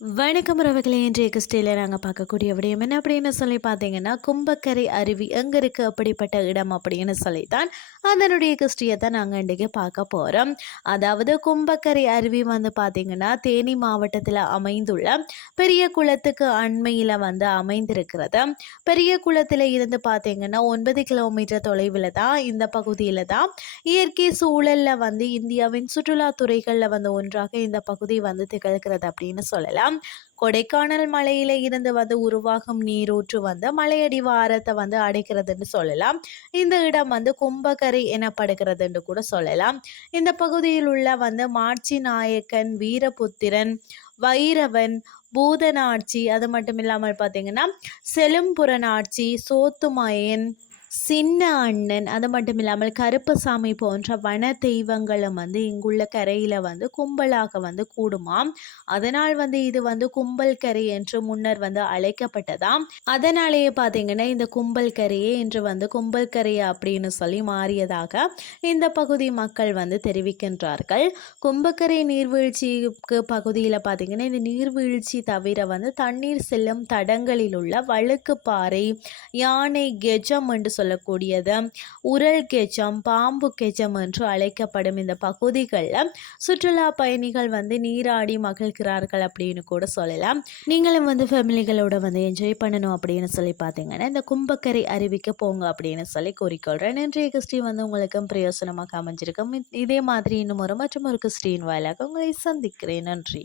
வணக்கம் உறவுகளே இன்றைய கிறிஸ்டியில் நாங்கள் பார்க்கக்கூடிய விடயம் என்ன அப்படின்னு சொல்லி பார்த்தீங்கன்னா கும்பக்கரை அருவி எங்கே இருக்குது அப்படிப்பட்ட இடம் அப்படின்னு சொல்லித்தான் அதனுடைய கிறிஸ்டியை தான் நாங்கள் இன்றைக்கி பார்க்க போகிறோம் அதாவது கும்பக்கரை அருவி வந்து பார்த்திங்கன்னா தேனி மாவட்டத்தில் அமைந்துள்ள பெரிய குளத்துக்கு அண்மையில் வந்து அமைந்திருக்கிறது. பெரிய குளத்தில் இருந்து பார்த்தீங்கன்னா ஒன்பது கிலோமீட்டர் தொலைவில் தான் இந்த பகுதியில் தான் இயற்கை சூழலில் வந்து இந்தியாவின் சுற்றுலாத்துறைகளில் வந்து ஒன்றாக இந்த பகுதி வந்து திகழ்கிறது அப்படின்னு சொல்லலாம். கொடைக்கானல் மலையில இருந்து வந்து உருவாகும் நீரூற்று வந்து மலையடிவாரத்தை வந்து அடைக்கிறதுன்னு சொல்லலாம். இந்த இடம் வந்து கும்பகரை எனப்படுகிறதுன்னு கூட சொல்லலாம். இந்த பகுதியில் உள்ள வந்து மாட்சி நாயக்கன் வீரபுத்திரன் வைரவன் பூதனாட்சி அது மட்டும் இல்லாமல் பார்த்தீங்கன்னா செலும்புரனாட்சி சோத்துமாயன் சின்ன அண்ணன் அது மட்டும் இல்லாமல் கருப்பசாமி போன்ற வன தெய்வங்களும் வந்து இங்குள்ள கரையில் வந்து கும்பலாக வந்து கூடுமாம். அதனால் வந்து இது வந்து கும்பல் கரை என்று முன்னர் வந்து அழைக்கப்பட்டதாம். அதனாலேயே பார்த்தீங்கன்னா இந்த கும்பல் கரையே இன்று வந்து கும்பல் கரை அப்படின்னு சொல்லி மாறியதாக இந்த பகுதி மக்கள் வந்து தெரிவிக்கின்றார்கள். கும்பக்கரை நீர்வீழ்ச்சிக்கு பகுதியில் பார்த்தீங்கன்னா இந்த நீர்வீழ்ச்சி தவிர வந்து தண்ணீர் செல்லும் தடங்களில் உள்ள வழுக்கு பாறை யானை கெஜம் என்று சொல்லக்கூடியது. உரல் கெச்சம் பாம்பு கெச்சம் என்று அழைக்கப்படும் இந்த பகுதிகளில் சுற்றுலா பயணிகள் வந்து நீராடி மகிழ்கிறார்கள் அப்படின்னு கூட சொல்லலாம். நீங்களும் வந்து ஃபேமிலிகளோட வந்து என்ஜாய் பண்ணணும் அப்படின்னு சொல்லி பார்த்தீங்கன்னா இந்த கும்பக்கரை அருவிக்கு போங்க அப்படின்னு சொல்லி கூறிக்கொள்கிறேன் இன்றைய கிறிஸ்டி. வந்து உங்களுக்கும் பிரயோசனமாக அமைஞ்சிருக்கும். இதே மாதிரி இன்னும் ஒரு மற்றும் ஒரு கிறிஸ்டின் வாயிலாக உங்களை சந்திக்கிறேன். நன்றி.